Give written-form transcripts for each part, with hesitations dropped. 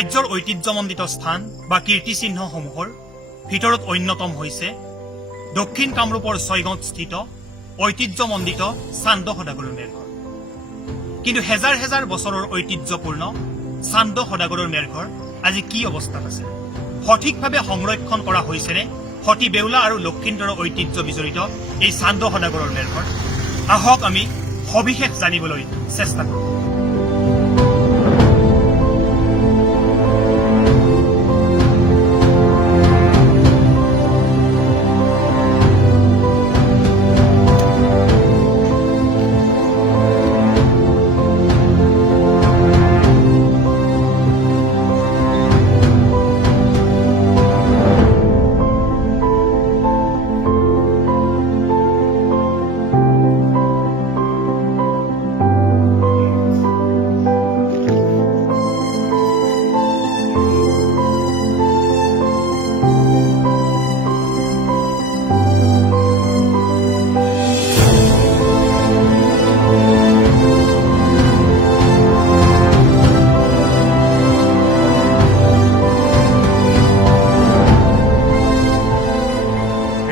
ৰাজ্যৰ ঐতিহ্যমণ্ডিত স্থান বা কীৰ্তিচিহ্নসমূহৰ ভিতৰত অন্যতম হৈছে দক্ষিণ কামৰূপৰ ছয়গাঁৱত স্থিত ঐতিহ্যমণ্ডিত চান্দ সদাগৰৰ মেৰঘৰ। কিন্তু হেজাৰ হেজাৰ বছৰৰ ঐতিহ্যপূৰ্ণ চান্দ সদাগৰৰ মেৰঘৰ আজি কি অৱস্থাত আছে? সঠিকভাৱে সংৰক্ষণ কৰা হৈছেনে সতী বেউলা আৰু লক্ষীন্দৰৰ ঐতিহ্য বিজড়িত এই চান্দ সদাগৰৰ মেৰঘৰ? আহক আমি সবিশেষ জানিবলৈ চেষ্টা কৰোঁ।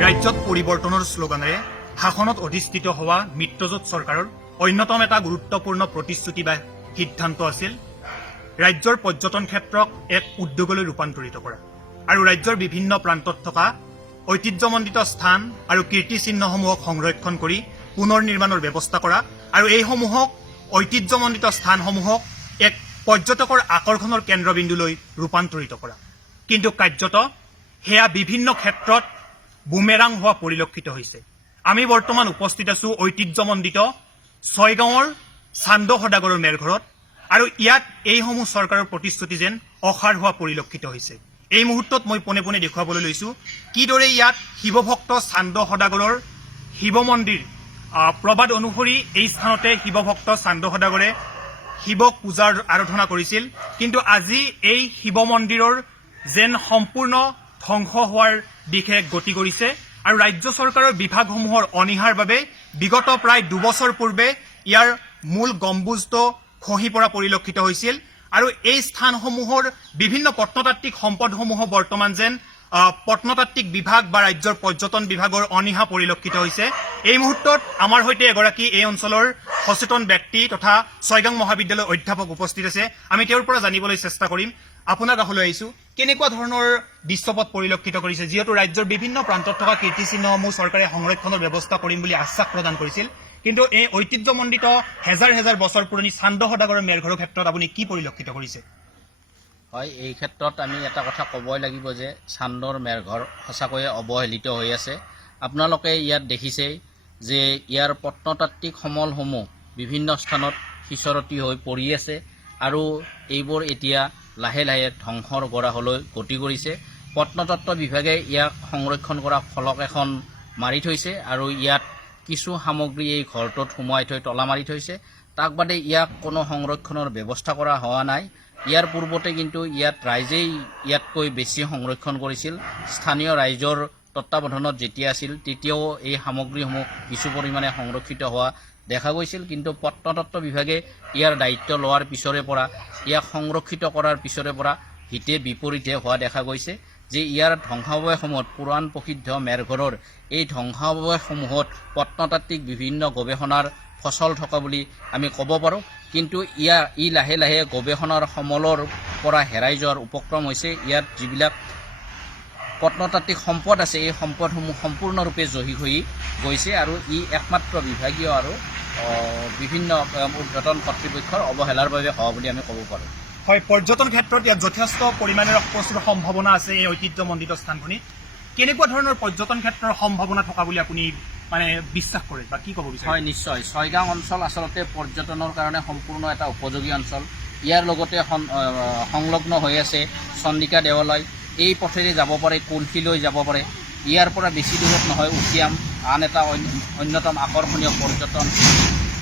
ৰাজ্যত পৰিৱৰ্তনৰ শ্লোগানেৰে শাসনত অধিষ্ঠিত হোৱা মিত্ৰজোঁট চৰকাৰৰ অন্যতম এটা গুৰুত্বপূৰ্ণ প্ৰতিশ্ৰুতি বা সিদ্ধান্ত আছিল ৰাজ্যৰ পৰ্যটন ক্ষেত্ৰক এক উদ্যোগলৈ ৰূপান্তৰিত কৰা আৰু ৰাজ্যৰ বিভিন্ন প্ৰান্তত থকা ঐতিহ্যমণ্ডিত স্থান আৰু কীৰ্তিচিহ্নসমূহক সংৰক্ষণ কৰি পুনৰ নিৰ্মাণৰ ব্যৱস্থা কৰা আৰু এইসমূহক ঐতিহ্যমণ্ডিত স্থানসমূহক এক পৰ্যটকৰ আকৰ্ষণৰ কেন্দ্ৰবিন্দুলৈ ৰূপান্তৰিত কৰা। কিন্তু কাৰ্যত সেয়া বিভিন্ন ক্ষেত্ৰত বুমেৰাং হোৱা পৰিলক্ষিত হৈছে। আমি বৰ্তমান উপস্থিত আছো ঐতিহ্যমণ্ডিত ছয়গাঁৱৰ চান্দ সদাগৰৰ মেৰঘৰত আৰু ইয়াত এইসমূহ চৰকাৰৰ প্ৰতিশ্ৰুতি যেন অসাৰ হোৱা পৰিলক্ষিত হৈছে। এই মুহূৰ্তত মই পোনে পোনে দেখুৱাবলৈ লৈছোঁ কিদৰে ইয়াত শিৱভক্ত চান্দ সদাগৰৰ শিৱ মন্দিৰ প্ৰবাদ অনুসৰি এই স্থানতে শিৱভক্ত চান্দ সদাগৰে শিৱক পূজাৰ আৰাধনা কৰিছিল। কিন্তু আজি এই শিৱ মন্দিৰৰ যেন সম্পূৰ্ণ ধ্বংস হোৱাৰ দিশে গতি কৰিছে আৰু ৰাজ্য চৰকাৰৰ বিভাগসমূহৰ অনীহাৰ বাবে বিগত প্ৰায় 2 বছৰ পূৰ্বে ইয়াৰ মূল গম্বুজটো খহি পৰা পৰিলক্ষিত হৈছিল আৰু এই স্থানসমূহৰ বিভিন্ন প্ৰত্নতাত্ত্বিক সম্পদসমূহ বৰ্তমান যেন প্ৰত্নতাত্ত্বিক বিভাগ বা ৰাজ্যৰ পৰ্যটন বিভাগৰ অনীহা পৰিলক্ষিত হৈছে। এই মুহূৰ্তত আমাৰ সৈতে এগৰাকী এই অঞ্চলৰ সচেতন ব্যক্তি তথা ছয়গাঁও মহাবিদ্যালয়ৰ অধ্যাপক উপস্থিত আছে। আমি তেওঁৰ পৰা জানিবলৈ চেষ্টা কৰিম। আপোনাৰ কাষলৈ আহিছোঁ, কেনেকুৱা ধৰণৰ দৃশ্যপট পৰিলক্ষিত কৰিছে? যিহেতু ৰাজ্যৰ বিভিন্ন প্ৰান্তত থকা কীৰ্তিচিহ্নসমূহ চৰকাৰে সংৰক্ষণৰ ব্যৱস্থা কৰিম বুলি আশ্বাস প্ৰদান কৰিছিল, কিন্তু এই ঐতিহ্যমণ্ডিত হেজাৰ হেজাৰ বছৰ পুৰণি চান্দ সদাগৰৰ মেৰঘৰৰ ক্ষেত্ৰত আপুনি কি পৰিলক্ষিত কৰিছে? হয়, এই ক্ষেত্ৰত আমি এটা কথা ক'বই লাগিব যে চান্দৰ মেৰঘৰ সঁচাকৈয়ে অৱহেলিত হৈ আছে। আপোনালোকে ইয়াত দেখিছেই যে ইয়াৰ প্ৰত্নতাত্ত্বিক সমলসমূহ বিভিন্ন স্থানত সিঁচৰতি হৈ পৰি আছে আৰু এইবোৰ এতিয়া লাহে লাহে ধ্বংসৰ গৰাহলৈ গতি কৰিছে। প্ৰত্নতত্ত্ব বিভাগে ইয়াক সংৰক্ষণ কৰা ফলক এখন মাৰি থৈছে আৰু ইয়াত কিছু সামগ্ৰী এই ঘৰটোত সোমোৱাই থৈ তলা মাৰি থৈছে। তাক বাদে ইয়াক কোনো সংৰক্ষণৰ ব্যৱস্থা কৰা হোৱা নাই। ইয়াৰ পূৰ্বতে কিন্তু ইয়াত ৰাইজেই ইয়াতকৈ বেছি সংৰক্ষণ কৰিছিল। স্থানীয় ৰাইজৰ তত্বাৱধানত যেতিয়া আছিল তেতিয়াও এই সামগ্ৰীসমূহ কিছু পৰিমাণে সংৰক্ষিত হোৱা দেখা গৈছিল, কিন্তু প্ৰত্নতত্ত্ব বিভাগে ইয়াৰ দায়িত্ব লোৱাৰ পিছৰে পৰা ইয়াক সংৰক্ষিত কৰাৰ পিছৰে পৰা হিতে বিপৰীতে হোৱা দেখা গৈছে যে ইয়াৰ ধ্বংসাৱশেষসমূহত পুৰাণ প্ৰসিদ্ধ মেৰঘৰৰ এই ধ্বংসাৱশেষসমূহত প্ৰত্নতাত্ত্বিক বিভিন্ন গৱেষণাৰ ফচল থকা বুলি আমি ক'ব পাৰোঁ। কিন্তু ই লাহে লাহে গৱেষণাৰ সমলৰ পৰা হেৰাই যোৱাৰ উপক্ৰম হৈছে। ইয়াত যিবিলাক প্ৰত্নতাত্ত্বিক সম্পদ আছে এই সম্পদসমূহ সম্পূৰ্ণৰূপে জহি হৈ গৈছে আৰু ই একমাত্ৰ বিভাগীয় আৰু বিভিন্ন উৰ্ধ্বতন কৰ্তৃপক্ষৰ অৱহেলাৰ বাবে হোৱা বুলি আমি ক'ব পাৰোঁ। হয়, পৰ্যটন ক্ষেত্ৰত ইয়াত যথেষ্ট পৰিমাণে প্ৰচুৰ সম্ভাৱনা আছে। এই ঐতিহ্যমণ্ডিত স্থানখনিত কেনেকুৱা ধৰণৰ পৰ্যটন ক্ষেত্ৰৰ সম্ভাৱনা থকা বুলি আপুনি বিশ্বাস কৰে বা কি ক'ব বিচাৰে? হয়, নিশ্চয়। ছয়গাঁও অঞ্চল আচলতে পৰ্যটনৰ কাৰণে সম্পূৰ্ণ এটা উপযোগী অঞ্চল। ইয়াৰ লগতে সংলগ্ন হৈ আছে চন্দিকা দেৱালয়। এই পথেৰে যাব পাৰে, কলসিলৈ যাব পাৰে। ইয়াৰ পৰা বেছি দূৰত নহয় উকিয়াম, আন এটা অন্যতম আকৰ্ষণীয় পৰ্যটন।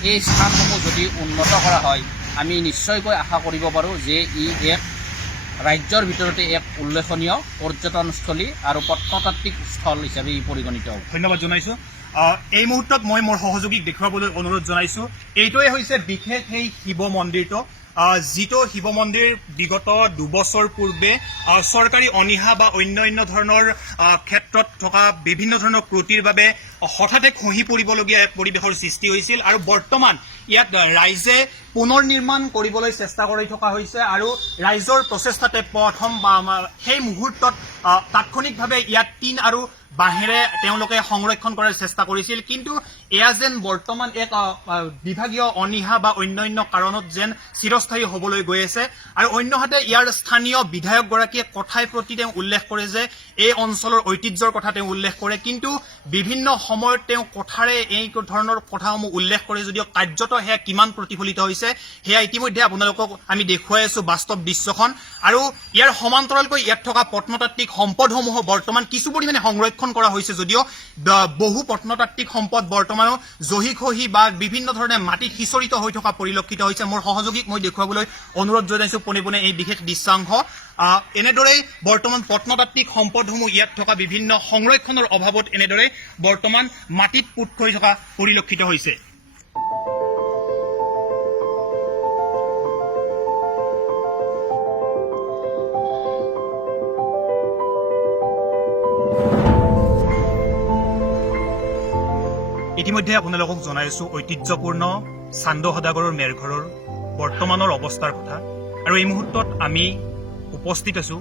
এই স্থানসমূহ যদি উন্নত কৰা হয় আমি নিশ্চয়কৈ আশা কৰিব পাৰোঁ যে ই এক ৰাজ্যৰ ভিতৰতে এক উল্লেখনীয় পৰ্যটনস্থলী আৰু প্ৰত্নতাত্ত্বিক স্থল হিচাপে ই পৰিগণিত হ'ব। ধন্যবাদ জনাইছোঁ। এই মুহূৰ্তত মই মোৰ সহযোগীক দেখুৱাবলৈ অনুৰোধ জনাইছোঁ। এইটোৱে হৈছে বিশেষ সেই শিৱ মন্দিৰটো যিটো শিৱ মন্দিৰ বিগত 2 বছৰ পূৰ্বে চৰকাৰী অনীহা বা অন্য ধৰণৰ ক্ষেত্ৰত থকা বিভিন্ন ধৰণৰ ত্ৰুটিৰ বাবে হঠাতে খহি পৰিবলগীয়া এক পৰিৱেশৰ সৃষ্টি হৈছিল আৰু বৰ্তমান ইয়াত ৰাইজে পুনৰ নিৰ্মাণ কৰিবলৈ চেষ্টা কৰি থকা হৈছে আৰু ৰাইজৰ প্ৰচেষ্টাতে প্ৰথম সেই মুহূৰ্তত তাৎক্ষণিকভাৱে ইয়াত টিন আৰু বাঁহেৰে তেওঁলোকে সংৰক্ষণ কৰাৰ চেষ্টা কৰিছিল, কিন্তু এয়া যেন বৰ্তমান এক বিভাগীয় অনীহা বা অন্য কাৰণত যেন চিৰস্থায়ী হ'বলৈ গৈ আছে। আৰু অন্যহাতে ইয়াৰ স্থানীয় বিধায়কগৰাকীয়ে কথাই প্ৰতি তেওঁ উল্লেখ কৰে যে এই অঞ্চলৰ ঐতিহ্যৰ কথা তেওঁ উল্লেখ কৰে, কিন্তু বিভিন্ন সময়ত তেওঁ কথাৰে এই ধৰণৰ কথাসমূহ উল্লেখ কৰে যদিও কাৰ্যত সেয়া কিমান প্ৰতিফলিত হৈছে সেয়া ইতিমধ্যে আপোনালোকক আমি দেখুৱাই আছো বাস্তৱ দৃশ্যখন। আৰু ইয়াৰ সমান্তৰালকৈ ইয়াত থকা প্ৰত্নতাত্ত্বিক সম্পদসমূহ বৰ্তমান কিছু পৰিমাণে সংৰক্ষণ কৰা হৈছে যদিও বহু প্ৰত্নতাত্ত্বিক সম্পদ বৰ্তমানো জহি খহি বা বিভিন্ন ধৰণে মাটিত সিঁচৰিত হৈ থকা পৰিলক্ষিত হৈছে। মোৰ সহযোগীক মই দেখুৱাবলৈ অনুৰোধ জনাইছো পোনে পোনে এই বিশেষ দৃশ্যাংশ। এনেদৰেই বৰ্তমান প্ৰত্নতাত্ত্বিক সম্পদসমূহ ইয়াত থকা বিভিন্ন সংৰক্ষণৰ অভাৱত এনেদৰে বৰ্তমান মাটিত পোত হৈ থকা পৰিলক্ষিত হৈছে। ইতিমধ্যে আপোনালোকক জনাইছো ঐতিহ্যপূৰ্ণ চান্দ সদাগৰৰ মেৰঘৰৰ বৰ্তমানৰ অৱস্থাৰ কথা। আৰু এই মুহূৰ্তত আমি উপস্থিত আছো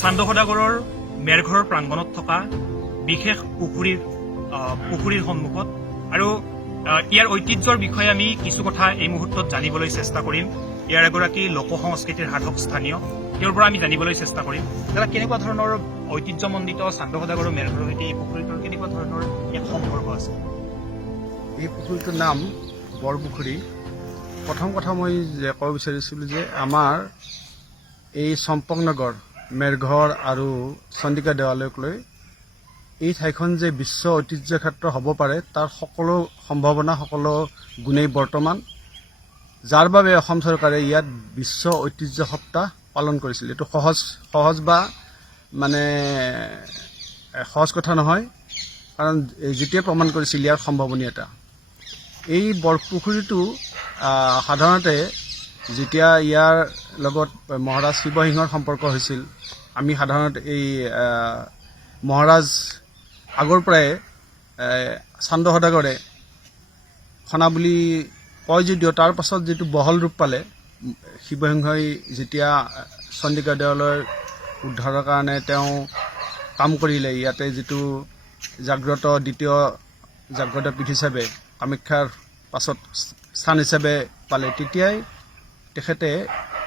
চান্দ সদাগৰৰ মেৰঘৰৰ প্ৰাংগণত থকা বিশেষ পুখুৰীৰ সন্মুখত। আৰু ইয়াৰ ঐতিহ্যৰ বিষয়ে আমি কিছু কথা এই মুহূৰ্তত জানিবলৈ চেষ্টা কৰিম। ইয়াৰ এগৰাকী লোক সংস্কৃতিৰ সাধক স্থানীয়, তেওঁৰ পৰা আমি জানিবলৈ চেষ্টা কৰিম দাদা কেনেকুৱা ধৰণৰ ঐতিহ্যমণ্ডিত চান্দ সদাগৰৰ মেৰঘৰৰ সৈতে এই পুখুৰীটোৰ কেনেকুৱা ধৰণৰ এক সম্পৰ্ক আছে? এই পুখুৰীটোৰ নাম বৰপুখুৰী। প্ৰথম কথা মই ক'ব বিচাৰিছিলোঁ যে আমাৰ এই চম্পকনগৰ মেৰঘৰ আৰু চন্দিকা দেৱালয়ক লৈ এই ঠাইখন যে বিশ্ব ঐতিহ্য ক্ষেত্ৰ হ'ব পাৰে তাৰ সকলো সম্ভাৱনা সকলো গুণেই বৰ্তমান, যাৰ বাবে অসম চৰকাৰে ইয়াত বিশ্ব ঐতিহ্য সপ্তাহ পালন কৰিছিল। এইটো সহজ বা মানে সহজ কথা নহয়, কাৰণ যেতিয়াই প্ৰমাণ কৰিছিল ইয়াৰ সম্ভাৱনীয়তা। এই বৰপুখুৰীটো সাধাৰণতে যেতিয়া ইয়াৰ লগত মহাৰাজ শিৱসিংহৰ সম্পৰ্ক হৈছিল, আমি সাধাৰণতে এই মহাৰাজ আগৰ পৰাই চান্দ সদাগৰে খনা বুলি কয় যদিও তাৰ পাছত যিটো বহল ৰূপ পালে, শিৱসিংহই যেতিয়া চন্দিকা দেৱালয়ৰ উদ্ধাৰৰ কাৰণে তেওঁ কাম কৰিলে, ইয়াতে যিটো দ্বিতীয় জাগ্ৰত পীঠ হিচাপে কামাখ্যাৰ পাছত স্থান হিচাপে পালে, তেতিয়াই তেখেতে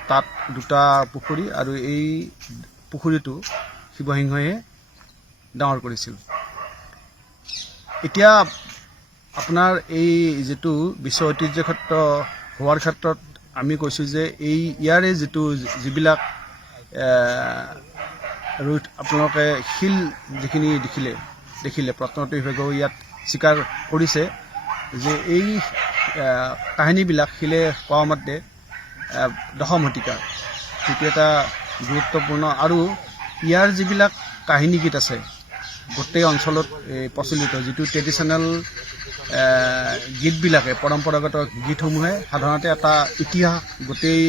তাত দুটা পুখুৰী আৰু এই পুখুৰীটো শিৱসিংহই ডাঙৰ কৰিছিল। এতিয়া আপোনাৰ এই যিটো বিশ্ব ঐতিহ্য ক্ষেত্ৰ হোৱাৰ ক্ষেত্ৰত আমি কৈছোঁ যে ইয়াৰে যিবিলাক আপোনালোকে শিল যিখিনি দেখিলে প্ৰত্নতাত্ত্বিক বিভাগেও ইয়াত স্বীকাৰ কৰিছে যে এই কাহিনীবিলাক শিলে কোৱা মতে দশম শতিকাৰ, সেইটো এটা গুৰুত্বপূৰ্ণ। আৰু ইয়াৰ যিবিলাক কাহিনী গীত আছে গোটেই অঞ্চলত প্ৰচলিত, যিটো ট্ৰেডিশ্যনেল গীতবিলাকে পৰম্পৰাগত গীতসমূহে সাধাৰণতে এটা ইতিহাস গোটেই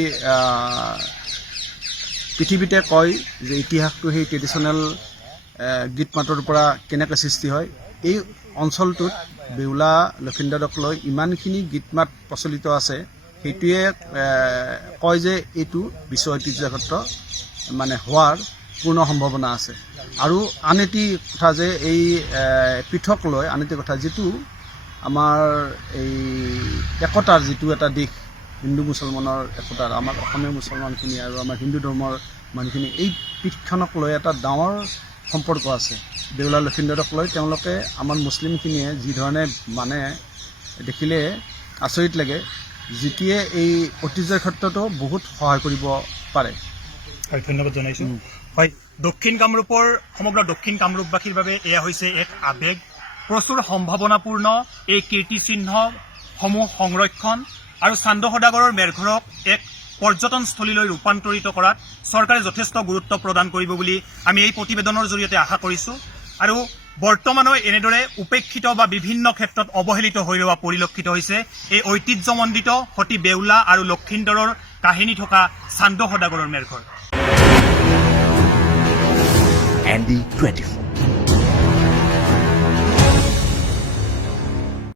পৃথিৱীতে কয় যে ইতিহাসটো সেই ট্ৰেডিশ্যনেল গীত মাতৰ পৰা কেনেকৈ সৃষ্টি হয়। এই অঞ্চলটোত বেউলা লক্ষীন্দৰক লৈ ইমানখিনি গীত মাত প্ৰচলিত আছে, সেইটোৱে কয় যে এইটো বিশ্ব ঐতিহ্য ক্ষেত্ৰ মানে হোৱাৰ পূৰ্ণ সম্ভাৱনা আছে। আৰু আন এটি কথা যে এই পৃথক লৈ আন এটি কথা, যিটো আমাৰ এই একতাৰ যিটো এটা দিশ, হিন্দু মুছলমানৰ একতাৰ, আমাৰ অসমীয়া মুছলমানখিনি আৰু আমাৰ হিন্দু ধৰ্মৰ মানুহখিনি এই পীঠখনক লৈ এটা ডাঙৰ সম্পৰ্ক আছে। বেউলা লক্ষীন্দৰক লৈ তেওঁলোকে আমাৰ মুছলিমখিনিয়ে যিধৰণে মানে দেখিলে আচৰিত লাগে, যিটিয়ে এই ঐতিহ্যৰ ক্ষেত্ৰতো বহুত সহায় কৰিব পাৰে। হয়, ধন্যবাদ জনাইছোঁ। হয়, দক্ষিণ কামৰূপৰ সমগ্ৰ দক্ষিণ কামৰূপবাসীৰ বাবে এয়া হৈছে এক আৱেগ। প্ৰচুৰ সম্ভাৱনাপূৰ্ণ এই কীৰ্তিচিহ্নসমূহ সংৰক্ষণ আৰু চান্দ সদাগৰৰ মেৰঘৰক এক পৰ্যটনস্থলীলৈ ৰূপান্তৰিত কৰাত চৰকাৰে যথেষ্ট গুৰুত্ব প্ৰদান কৰিব বুলি আমি এই প্ৰতিবেদনৰ জৰিয়তে আশা কৰিছোঁ। আৰু বৰ্তমানো এনেদৰে উপেক্ষিত বা বিভিন্ন ক্ষেত্ৰত অৱহেলিত হৈ ৰোৱা পৰিলক্ষিত হৈছে এই ঐতিহ্যমণ্ডিত সতী বেউলা আৰু লক্ষীন্দৰৰ কাহিনী থকা চান্দ সদাগৰৰ মেৰঘৰ। ND24